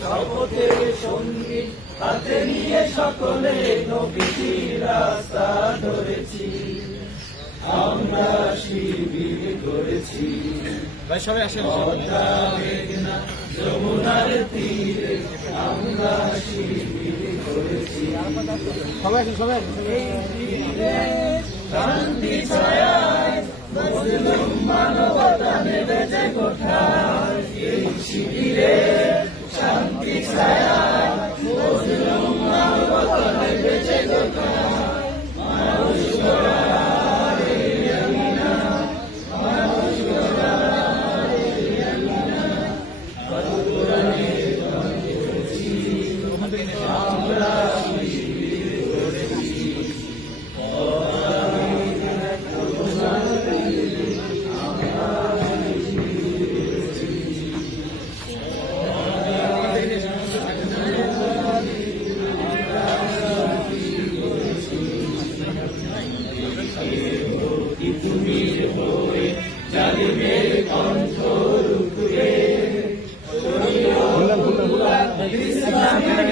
শপথের সঙ্গী হাতে নিয়ে সকলে নবীজির রাস্তা ধরেছি, আমরা শিবির করেছি। ভাই সবাই আসেন, পদ্মা মেঘনা যমুনার তীরে আমরা শিবির করেছি। সবাই আসেন, সবাই শান্তি ছায়ায় মুসলিম মানবতা নেবে যে কোঠায়, এই শিবিরে শান্তি ছায়ায় মুসলিম মানবতা নেবে যে কোঠায়। মানুষ গড়ারে আমিনা, মানুষ গড়ারে আমিনা, আল-কোরআনে গান করেছি, আমরা শিবির করেছি। তুমির হয়ে জালিমের কণ্ঠ রুখবে, ইসলামের